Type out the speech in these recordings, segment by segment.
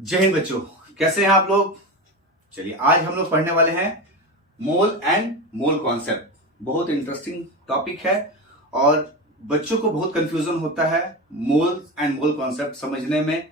जय हिंद बच्चों, कैसे हैं आप लोग। चलिए आज हम लोग पढ़ने वाले हैं मोल एंड मोल कॉन्सेप्ट। बहुत इंटरेस्टिंग टॉपिक है और बच्चों को बहुत कंफ्यूजन होता है मोल एंड मोल कॉन्सेप्ट समझने में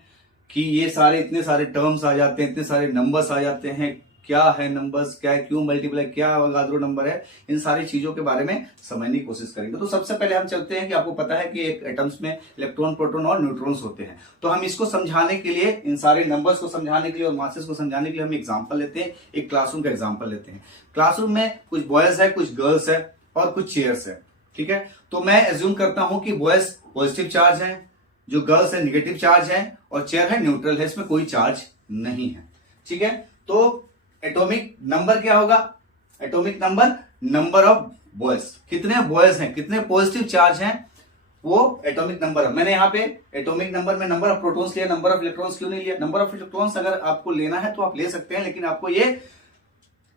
कि ये सारे इतने सारे टर्म्स आ जाते हैं, इतने सारे नंबर्स आ जाते हैं, क्या है नंबर्स, क्या है, क्यों मल्टीप्लाई, क्या अवगाद्रो नंबर है, इन सारी चीजों के बारे में समझने की कोशिश करेंगे। तो सबसे पहले हम चलते हैं कि आपको पता है कि एक एटम्स में इलेक्ट्रॉन, प्रोटॉन और न्यूट्रॉन्स होते हैं। तो हम इसको समझाने के लिए, इन सारे नंबर्स को समझाने के लिए और मासेस को समझाने के लिए हम एग्जाम्पल लेते हैं। एक क्लासरूम का एग्जाम्पल लेते हैं। क्लासरूम में कुछ बॉयज है, कुछ गर्ल्स है और कुछ चेयर्स है। ठीक है, तो मैं एज्यूम करता हूं कि बॉयज पॉजिटिव चार्ज है, जो गर्ल्स है निगेटिव चार्ज है और चेयर है न्यूट्रल है, इसमें कोई चार्ज नहीं है। ठीक है, तो एटॉमिक नंबर क्या होगा? Atomic number, number of boys, कितने बॉयज हैं, कितने पॉजिटिव चार्ज हैं, वो एटॉमिक नंबर है। मैंने यहाँ पे एटॉमिक नंबर में नंबर ऑफ प्रोटॉन्स लिया, नंबर ऑफ इलेक्ट्रॉन्स क्यों नहीं लिया? नंबर ऑफ इलेक्ट्रॉन्स अगर आपको लेना है तो आप ले सकते हैं, लेकिन आपको ये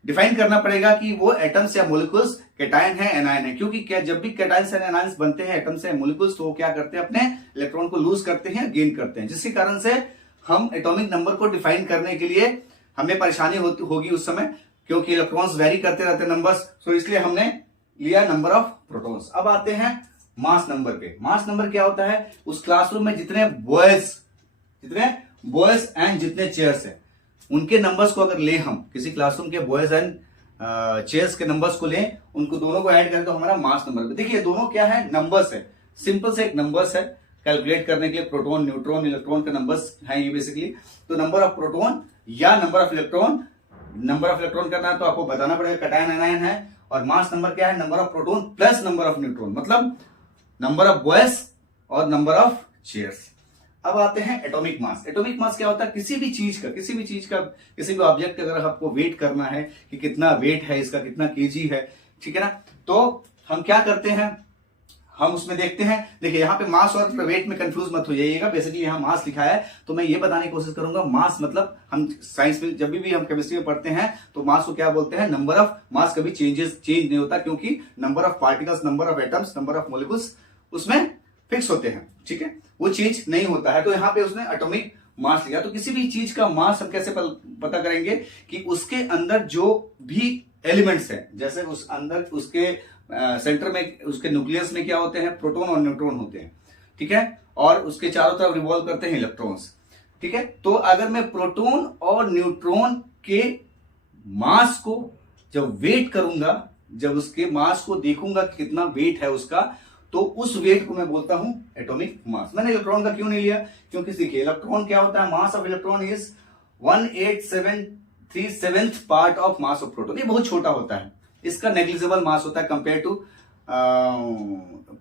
डिफाइन करना पड़ेगा कि वो एटम्स या मोलिक्यूल्स कैटायन है एनायन है। क्योंकि क्या, जब भी कैटायंस एंड एनायंस बनते हैं एटम्स या मोलिक्यूल्स, तो वो क्या करते हैं, अपने इलेक्ट्रॉन को लूज करते हैं, गेन करते हैं, जिसके कारण से हम एटॉमिक नंबर को डिफाइन करने के लिए हमें परेशानी होगी उस समय, क्योंकि इलेक्ट्रॉन्स वेरी करते रहते हैं नंबर्स। तो इसलिए हमने लिया नंबर ऑफ प्रोटॉन्स। अब आते हैं मास नंबर पे। मास नंबर क्या होता है? उस क्लासरूम में जितने बॉयज एंड जितने चेयर्स हैं, उनके नंबर्स को अगर ले, हम किसी क्लासरूम के बॉयज एंड चेयर्स के नंबर्स को लें, उनको दोनों को ऐड करें तो हमारा मास नंबर। देखिए दोनों क्या है, नंबर्स है, सिंपल से एक नंबर्स है कैलकुलेट करने के लिए। प्रोटॉन, न्यूट्रॉन, इलेक्ट्रॉन के नंबर्स हैं ये बेसिकली। तो नंबर ऑफ प्रोटॉन या नंबर ऑफ इलेक्ट्रॉन करना है तो आपको बताना पड़ेगा कैटायन एनायन है। और मास नंबर क्या है? Number of proton plus number of neutron, मतलब नंबर ऑफ बॉयज और नंबर ऑफ चेयर्स। अब आते हैं एटॉमिक मास। एटॉमिक मास क्या होता है? किसी भी चीज का किसी भी ऑब्जेक्ट का अगर आपको वेट करना है कि कितना वेट है इसका, कितना केजी है, ठीक है ना, तो हम क्या करते हैं, हम उसमें देखते हैं। देखिए यहाँ पे मास और वेट में कंफ्यूज मत हो जाइएगा। बेसिकली यहाँ मास लिखा है तो मैं ये बताने की कोशिश करूंगा, मास मतलब हम साइंस में जब भी हम केमिस्ट्री में पढ़ते हैं तो मास को क्या बोलते हैं? Number of mass. कभी चेंज नहीं होता, क्योंकि number of particles, number of atoms, number of molecules उसमें फिक्स होते हैं। ठीक है, वो चेंज नहीं होता है। तो यहाँ पे उसने एटॉमिक मास लिया। तो किसी भी चीज का मास हम कैसे पता करेंगे? कि उसके अंदर जो भी एलिमेंट्स हैं, जैसे उस अंदर उसके सेंटर में, उसके न्यूक्लियस में क्या होते हैं? प्रोटॉन और न्यूट्रॉन होते हैं। ठीक है, और उसके चारों तरफ रिवॉल्व करते हैं इलेक्ट्रॉन्स। ठीक है, तो अगर मैं प्रोटॉन और न्यूट्रॉन के मास को जब वेट करूंगा, जब उसके मास को देखूंगा कितना वेट है उसका, तो उस वेट को मैं बोलता हूं एटॉमिक मास। मैंने इलेक्ट्रॉन का क्यों नहीं लिया? क्योंकि देखिए इलेक्ट्रॉन क्या होता है, mass of electron is 1/873 part of mass of proton. ये बहुत छोटा होता है, इसका नेग्लिजिबल मास होता है कंपेयर टू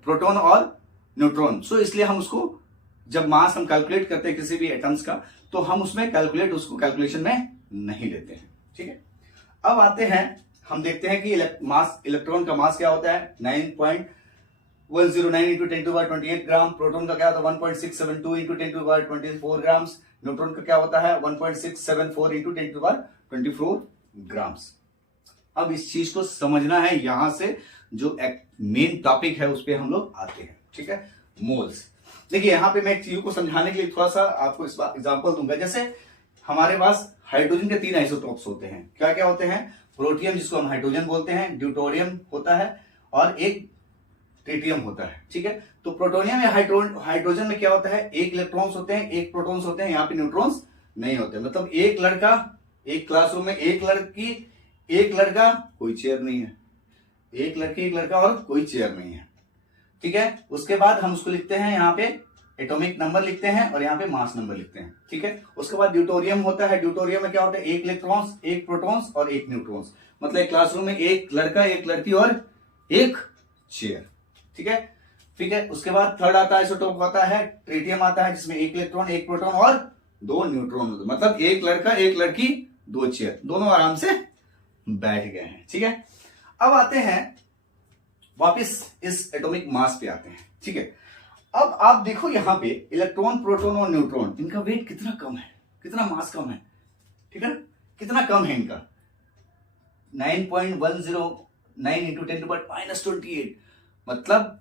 प्रोटॉन और न्यूट्रॉन। सो इसलिए हम उसको जब मास हम कैलकुलेट करते हैं किसी भी एटम्स का, तो हम उसमें उसको कैलकुलेशन में नहीं लेते हैं। ठीक है, अब आते हैं, हम देखते हैं कि इलेक्ट्रॉन का मास क्या होता है? 9.109 इंटू 10⁻28 ग्राम। प्रोटॉन का क्या होता है? 1.672 इंटू 10⁻24 ग्राम्स। न्यूट्रॉन का क्या होता है? 1.674 इंटू 10⁻24 ग्राम्स। अब इस चीज को समझना है, यहां से जो मेन टॉपिक है उस पर हम लोग आते हैं। ठीक है, मोल्स। देखिए यहां पे मैं एक चीज को समझाने के लिए थोड़ा सा आपको इस बार एग्जांपल दूंगा। जैसे हमारे पास हाइड्रोजन के 3 आइसोटोप्स होते हैं। क्या क्या होते हैं? प्रोटियम, जिसको हम हाइड्रोजन बोलते हैं, ड्यूटोरियम होता है और एक ट्रिटियम होता है। ठीक है, तो प्रोटोनियम या हाइड्रोजन में क्या होता है? एक इलेक्ट्रॉन्स होते हैं, एक प्रोटॉन्स होते हैं। यहाँ पे न्यूट्रॉन्स नहीं होते। मतलब एक लड़का, एक क्लासरूम में एक लड़की, एक लड़का, कोई चेयर नहीं है। एक लड़की, एक लड़का और कोई चेयर नहीं है। ठीक है, उसके बाद हम उसको लिखते हैं, यहाँ पे एटॉमिक नंबर लिखते हैं और यहाँ पे मास नंबर लिखते हैं। ठीक है, उसके बाद ड्यूटोरियम होता है। ड्यूटोरियम में क्या होता है? एक इलेक्ट्रॉन्स, एक प्रोटॉन्स और एक न्यूट्रॉन्स। मतलब एक क्लासरूम में एक लड़का, एक लड़की और एक चेयर। ठीक है, ठीक है, उसके बाद थर्ड आता है आइसोटोप आता है ट्रिटियम आता है, जिसमें एक इलेक्ट्रॉन, एक प्रोटॉन और 2 न्यूट्रॉन होते हैं। मतलब एक लड़का, एक लड़की, 2 चेयर, दोनों आराम से बैठ गए हैं। ठीक है, अब आते हैं वापस इस एटॉमिक मास पे आते हैं। ठीक है, अब आप देखो यहां पे इलेक्ट्रॉन, प्रोटॉन और न्यूट्रॉन, इनका वेट कितना कम है, कितना मास कम है। ठीक है ना, कितना कम है इनका? 9.109 इंटू 10⁻28। मतलब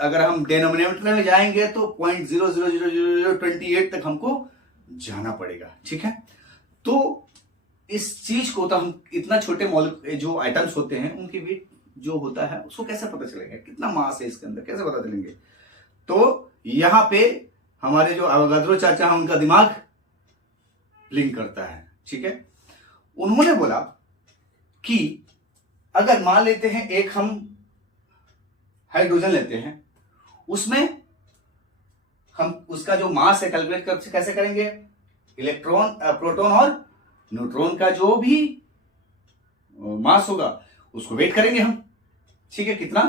अगर हम डिनोमिनेटर में जाएंगे तो 0.00028 तक हमको जाना पड़ेगा। ठीक है, तो इस चीज को तो हम इतना छोटे मॉलिक्यूल जो आइटम्स होते हैं उनके वेट जो होता है उसको कैसे पता चलेगा, कितना मास है इसके अंदर, कैसे पता चलेंगे। तो यहां पे हमारे जो अवोगाद्रो चाचा हैं उनका दिमाग लिंक करता है। ठीक है, उन्होंने बोला कि अगर मान लेते हैं एक हम हाइड्रोजन लेते हैं, उसमें हम उसका जो मास है कैलकुलेट कैसे करेंगे, इलेक्ट्रॉन प्रोटॉन और न्यूट्रॉन का जो भी मास होगा उसको वेट करेंगे हम। ठीक है, कितना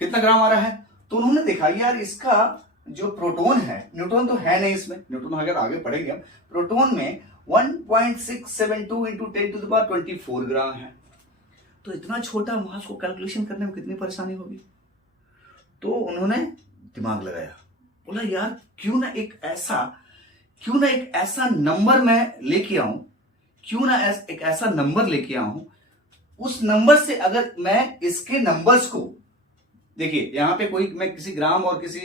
कितना ग्राम आ रहा है। तो उन्होंने देखा यार इसका जो प्रोटॉन है, न्यूट्रॉन तो है नहीं इसमें, न्यूट्रॉन अगर आगे पढ़ेंगे हम, प्रोटॉन में 1.672 इंटू 10⁻24 ग्राम है। तो इतना छोटा मास को कैलकुलेशन करने में कितनी परेशानी होगी। तो उन्होंने दिमाग लगाया, बोला यार क्यों ना एक ऐसा नंबर मैं लेके आऊं, क्यों ना एक ऐसा नंबर लेके आऊं, उस नंबर से अगर मैं इसके नंबर्स को, देखिए यहां पे कोई मैं किसी ग्राम और किसी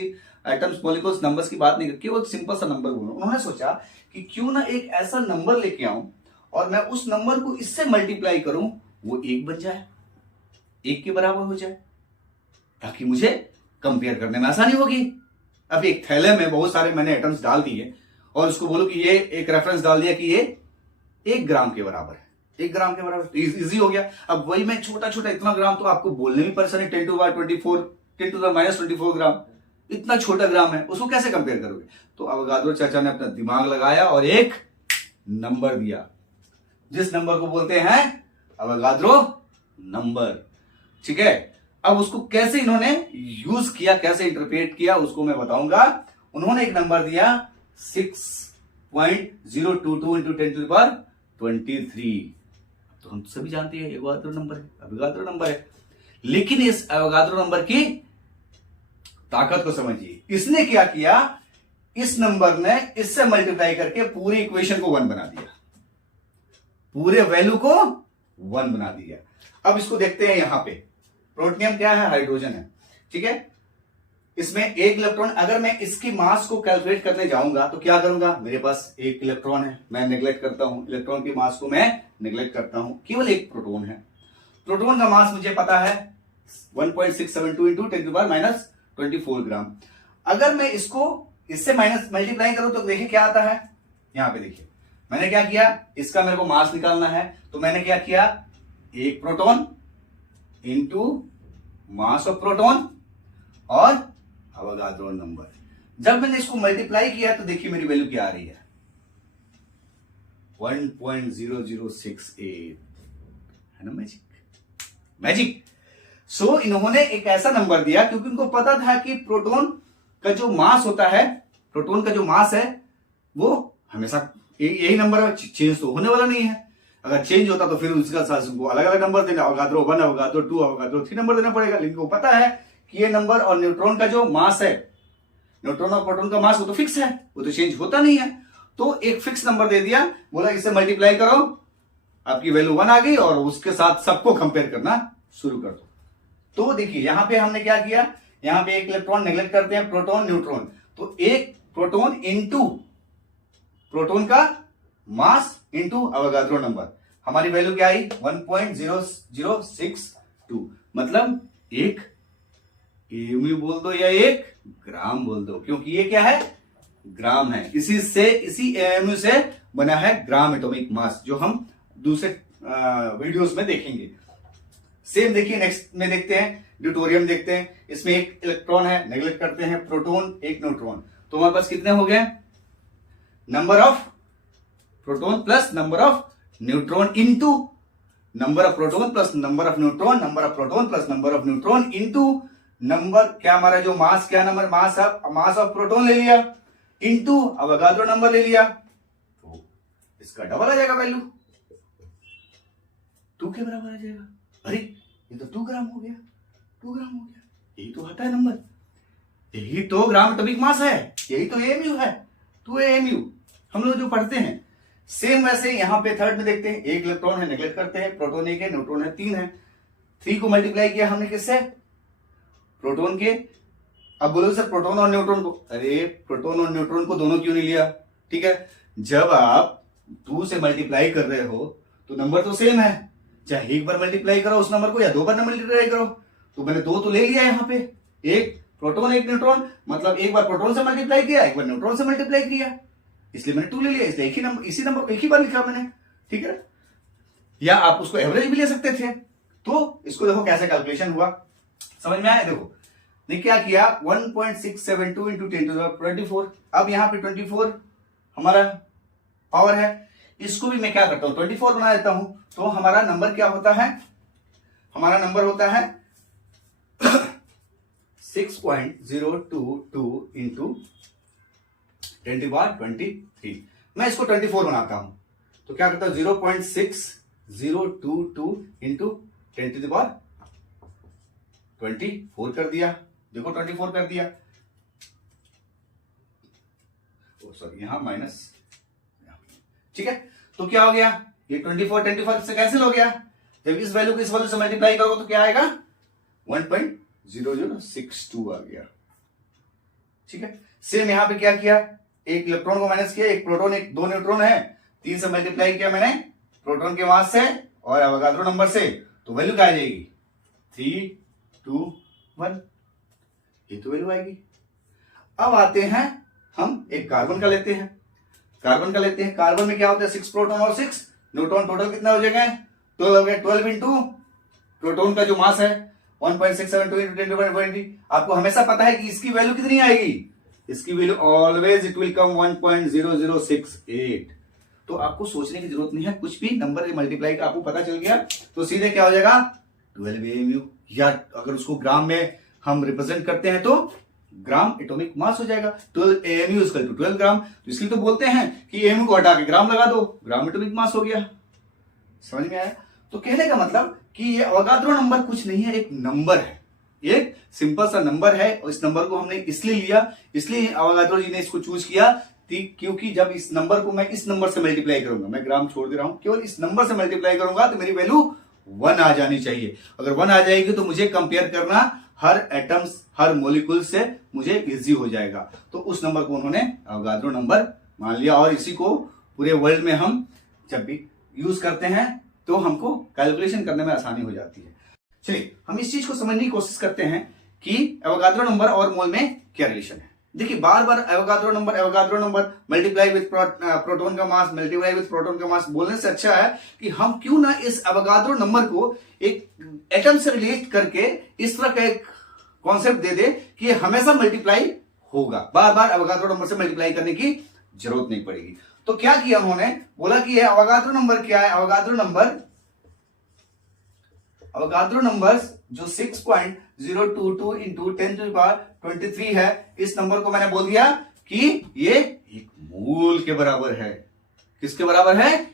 एटम्स मॉलिक्यूल्स नंबर्स की बात नहीं कर, केवल सिंपल सा नंबर बोलूं। उन्होंने सोचा कि क्यों ना एक ऐसा नंबर लेके आऊं और मैं उस नंबर को इससे मल्टीप्लाई करूं, वो 1 बन जाए, 1 के बराबर हो जाए, ताकि मुझे कंपेयर करने में आसानी होगी। अब एक थैले में बहुत सारे मैंने एटम्स डाल दिए और उसको बोलो कि ये एक रेफरेंस डाल दिया कि ये 1 ग्राम के बराबर है, 1 ग्राम के बराबर, तो इजी हो गया। अब वही मैं छोटा छोटा इतना ग्राम तो आपको बोलने में परेशानी, 10⁻24 ग्राम, इतना छोटा ग्राम है, उसको कैसे कंपेयर करोगे। तो अवोगाद्रो चाचा ने अपना दिमाग लगाया और एक नंबर दिया, जिस नंबर को बोलते हैं अवोगाद्रो नंबर। ठीक है, अब उसको कैसे इन्होंने यूज किया, कैसे इंटरप्रेट किया, उसको मैं बताऊंगा। उन्होंने एक नंबर दिया 6.022 इंटू 10⁻23। तो हम सभी जानते हैं अवोगाद्रो नंबर है, अवोगाद्रो नंबर है। लेकिन इस अवोगाद्रो नंबर की ताकत को समझिए, इसने क्या किया, इस नंबर ने इससे मल्टीप्लाई करके पूरी इक्वेशन को 1 बना दिया, पूरे वैल्यू को 1 बना दिया। अब इसको देखते हैं, यहां पे प्रोटोनियम क्या है, हाइड्रोजन है। ठीक है, इसमें 1 इलेक्ट्रॉन, अगर मैं इसकी मास को कैलकुलेट करने जाऊंगा तो क्या करूंगा, मेरे पास 1 इलेक्ट्रॉन है, मैं नेग्लेक्ट करता हूं, इलेक्ट्रॉन की मास को मैं नेग्लेक्ट करता हूं, केवल 1 प्रोटॉन है। प्रोटॉन का मास मुझे पता है 1.672 इंटू 10⁻24 ग्राम। अगर मैं इसको इससे माइनस मल्टीप्लाई करूं तो देखिए क्या आता है, यहां पे देखिए मैंने क्या किया, इसका मेरे को मास निकालना है, तो मैंने क्या किया, 1 proton into mass of proton और अवोगाद्रो नंबर। जब मैंने इसको मल्टीप्लाई किया तो देखिए मेरी वैल्यू क्या आ रही है, 1.0068 है ना, मैजिक। सो इन्होंने एक ऐसा नंबर दिया क्योंकि उनको पता था कि प्रोटॉन का जो मास होता है, प्रोटॉन का जो मास है वो हमेशा यही नंबर है, चेंज तो होने वाला नहीं है। अगर चेंज होता तो फिर उसका अलग अलग नंबर देना, अवोगाद्रो 1, अवोगाद्रो 2, अवोगाद्रो 3 नंबर देना पड़ेगा। लेकिन को पता है कि ये नंबर और न्यूट्रॉन का जो मास है, न्यूट्रॉन और प्रोटॉन का मास वो तो फिक्स है, वो तो चेंज होता नहीं है। तो एक फिक्स नंबर दे दिया, बोला इससे मल्टीप्लाई करो, आपकी वैल्यू 1 आ गई और उसके साथ सबको कंपेयर करना शुरू कर दो। तो देखिए यहां पे हमने क्या किया, यहां पे 1 इलेक्ट्रॉन नेग्लेक्ट करते हैं, प्रोटॉन न्यूट्रॉन, तो 1 प्रोटॉन इंटू प्रोटॉन का मास इंटू अवोगाद्रो नंबर, हमारी वैल्यू क्या आई 1.0062, मतलब 1 एमयू बोल दो या 1 ग्राम बोल दो, क्योंकि ये क्या है, ग्राम है। इसी एमयू से बना है ग्राम एटॉमिक मास, जो हम दूसरे वीडियोस में देखेंगे। सेम देखिए नेक्स्ट में देखते हैं, ड्यूटोरियम देखते हैं, इसमें 1 इलेक्ट्रॉन है, नेग्लेक्ट करते हैं, प्रोटॉन 1 न्यूट्रॉन, तो हमारे पास कितने हो गए, number of proton plus number of neutron into number of proton plus number of neutron, number of proton plus number of neutron into number क्या हमारा जो मास, क्या नंबर मास ऑफ प्रोटॉन ले लिया इंटू अवोगाद्रो नंबर ले लिया, तो इसका डबल आ जाएगा वैल्यू, 2 के बराबर आ जाएगा। अरे ये तो 2 ग्राम हो गया, 2 ग्राम हो गया, यही तो आता है नंबर, यही तो ग्राम एटॉमिक मास है, यही तो एमयू है, 2 एमयू हम लोग जो पढ़ते हैं। सेम वैसे यहां पे थर्ड में देखते हैं, 1 इलेक्ट्रॉन है, नेग्लेक्ट करते हैं, प्रोटॉन 1 है, न्यूट्रॉन है 3 है, 3 को मल्टीप्लाई किया हमने किससे, प्रोटॉन के। अब बोलो सर प्रोटॉन और न्यूट्रॉन को, अरे प्रोटॉन और न्यूट्रॉन को दोनों क्यों नहीं लिया, ठीक है, जब आप 2 से मल्टीप्लाई कर रहे हो तो नंबर तो सेम है, चाहे एक बार मल्टीप्लाई करो उस नंबर को या 2 बार मल्टीप्लाई करो। तो मैंने 2 तो ले लिया यहाँ पे, एक प्रोटॉन एक न्यूट्रॉन, मतलब एक बार प्रोटॉन से मल्टीप्लाई किया, एक बार न्यूट्रॉन से मल्टीप्लाई किया, इसलिए मैंने 2 ले लिया, इसलिए एक ही नंबर, इसी नंबर को एक ही बार लिखा मैंने, ठीक है। या आप उसको एवरेज भी ले सकते थे। तो इसको देखो कैसे कैलकुलेशन हुआ, समझ में आया। देखो ने क्या किया, 1.672 इंटू 10⁻24। अब यहाँ पे 24 हमारा पावर है, इसको भी मैं क्या करता हूं 24 बना देता हूं, तो हमारा नंबर क्या होता है, हमारा नंबर होता है 6.022 इंटू 10⁻23। मैं इसको 24 बनाता हूं तो क्या करता हूं 0.6022 इंटू 10⁻24 कर दिया। देखो 24 कर दिया, सॉरी यहां माइनस, ठीक है। तो क्या हो गया, ये 24 से कैंसिल हो गया। जब इस वैल्यू को इस वैल्यू से मल्टीप्लाई करोगे तो क्या आएगा 1.0062 आ गया, ठीक है। सेम यहां पे क्या किया, एक इलेक्ट्रॉन को माइनस किया, एक प्रोटॉन एक 2 न्यूट्रॉन है, 3 से मल्टीप्लाई किया मैंने प्रोटॉन के मास से और एवोगाड्रो नंबर से, तो वैल्यू क्या आ जाएगी 321, ये तो वैल्यू आएगी। अब आते हैं हम एक कार्बन का लेते हैं, कार्बन का लेते हैं। कार्बन में क्या होता है 6 प्रोटॉन और 6 न्यूट्रॉन, टोटल कितना हो जाएगा 12 हो गया। 12 इंटू प्रोटॉन का जो मास है 1.672 इंटू 10⁻20। आपको हमेशा पता है कि इसकी वैल्यू कितनी आएगी, इसकी value always it will come 1.0068। तो आपको सोचने की जरूरत नहीं है, कुछ भी नंबर मल्टीप्लाई का आपको पता चल गया तो सीधे क्या हो जाएगा 12 AMU, या अगर उसको ग्राम में हम रिप्रेजेंट करते हैं तो ग्राम एटॉमिक मास हो जाएगा। 12 AMU इक्वल टू 12 ग्राम। तो इसलिए तो बोलते हैं कि AMU को हटा के ग्राम लगा दो, ग्राम एटॉमिक मास हो गया। समझ में आया। तो कहने का मतलब कि ये अवोगाड्रो नंबर कुछ नहीं है, एक नंबर है, एक सिंपल सा नंबर है। और इस नंबर को हमने इसलिए लिया, इसलिए अवोगाड्रो जी ने इसको चूज किया क्योंकि जब इस नंबर को मैं इस नंबर से मल्टीप्लाई करूंगा, मैं ग्राम छोड़ दे रहा हूं, केवल इस नंबर से मल्टीप्लाई करूंगा तो मेरी वैल्यू 1 आ जानी चाहिए। अगर 1 आ जाएगी तो मुझे कंपेयर करना हर एटम्स हर मोलिकुल से मुझे इजी हो जाएगा। तो उस नंबर को उन्होंने अवोगाड्रो नंबर मान लिया, और इसी को पूरे वर्ल्ड में हम जब भी यूज करते हैं तो हमको कैलकुलेशन करने में आसानी हो जाती है। चलिए हम इस चीज को समझने की कोशिश करते हैं कि अवोगाड्रो नंबर और मोल में क्या रिलेशन है। देखिए बार बार Avogadro number multiply with proton का मास, मल्टीप्लाई विद प्रोटॉन का मास बोलने से अच्छा है कि हम क्यों ना इस अवोगाड्रो नंबर को एक एटम से रिलेट करके इस तरह का एक कॉन्सेप्ट दे दे कि ये हमेशा मल्टीप्लाई होगा, बार बार अवोगाड्रो नंबर से मल्टीप्लाई करने की जरूरत नहीं पड़ेगी। तो क्या किया उन्होंने, बोला कि यह अवोगाड्रो नंबर क्या है, अवोगाड्रो नंबर जो 6.022 इंटू 10⁻23 है, इस नंबर को मैंने बोल दिया कि ये एक मोल के बराबर है। किसके बराबर है,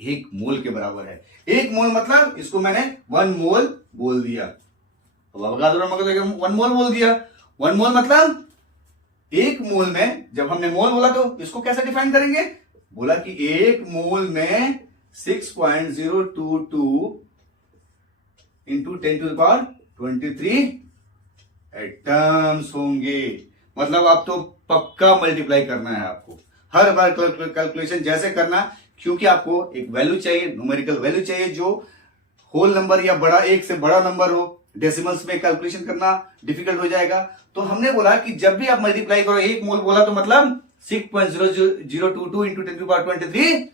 एक मोल के बराबर है। एक मोल मतलब इसको मैंने 1 मोल बोल दिया। अब अवोगाड्रो नंबर को 1 मोल बोल दिया। 1 मोल मतलब एक मोल में, जब हमने मोल बोला तो इसको कैसे डिफाइन करेंगे, बोला कि एक मोल में 6.022 इंटू 10⁻23 एटम्स होंगे। मतलब आप तो पक्का मल्टीप्लाई करना है आपको हर बार कैलकुलेशन जैसे करना, क्योंकि आपको एक वैल्यू चाहिए, न्यूमेरिकल वैल्यू चाहिए जो होल नंबर या बड़ा एक से बड़ा नंबर हो। डेसिमल्स में कैलकुलेशन करना डिफिकल्ट हो जाएगा। तो हमने बोला कि जब भी आप मल्टीप्लाई करो, एक मोल बोला तो मतलब 6.022 इंटू 10⁻23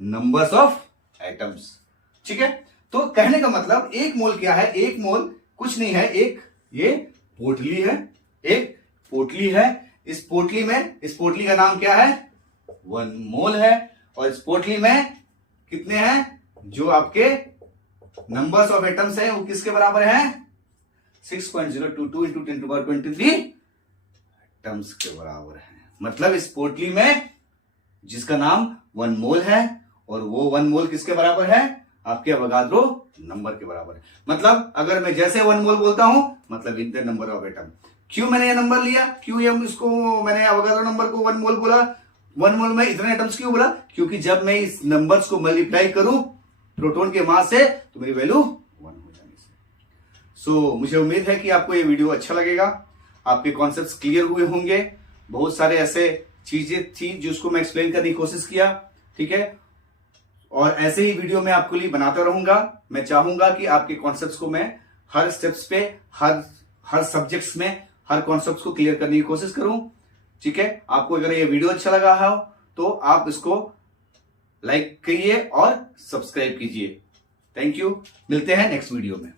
नंबर्स ऑफ एटम्स। ठीक है, तो कहने का मतलब एक मोल क्या है, एक मोल कुछ नहीं है, एक ये पोटली है, एक पोटली है। इस पोटली का नाम क्या है, 1 मोल है। और इस पोटली में कितने हैं, जो आपके नंबर्स ऑफ एटम्स हैं वो किसके बराबर है, 6.022 इंटू 10⁻23 एटम्स के बराबर है। मतलब इस पोटली में जिसका नाम 1 मोल है और वो 1 मोल किसके बराबर है, आपके अवोगाड्रो नंबर के बराबर है। मतलब अगर मैं जैसे 1 मोल बोलता हूं मतलब इतने नंबर ऑफ एटम। क्यों मैंने ये नंबर लिया, क्यों ये इसको मैंने अवोगाड्रो नंबर को 1 मोल बोला, 1 मोल में इतने एटम्स क्यों बोला, क्योंकि जब मैं इस नंबर्स को मल्टीप्लाई करूं प्रोटॉन के मास से तो मेरी वैल्यू 1 हो जाने से। सो मुझे उम्मीद है कि आपको ये वीडियो अच्छा लगेगा, आपके कॉन्सेप्ट्स क्लियर हुए होंगे। बहुत सारे ऐसे चीजें थी जिसको मैं एक्सप्लेन करने की कोशिश किया, ठीक है। और ऐसे ही वीडियो मैं आपके लिए बनाता रहूंगा। मैं चाहूंगा कि आपके कॉन्सेप्ट्स को मैं हर स्टेप्स पे, हर सब्जेक्ट्स में हर कॉन्सेप्ट्स को क्लियर करने की कोशिश करूं, ठीक है। आपको अगर ये वीडियो अच्छा लगा हो तो आप इसको लाइक करिए और सब्सक्राइब कीजिए। थैंक यू, मिलते हैं नेक्स्ट वीडियो में।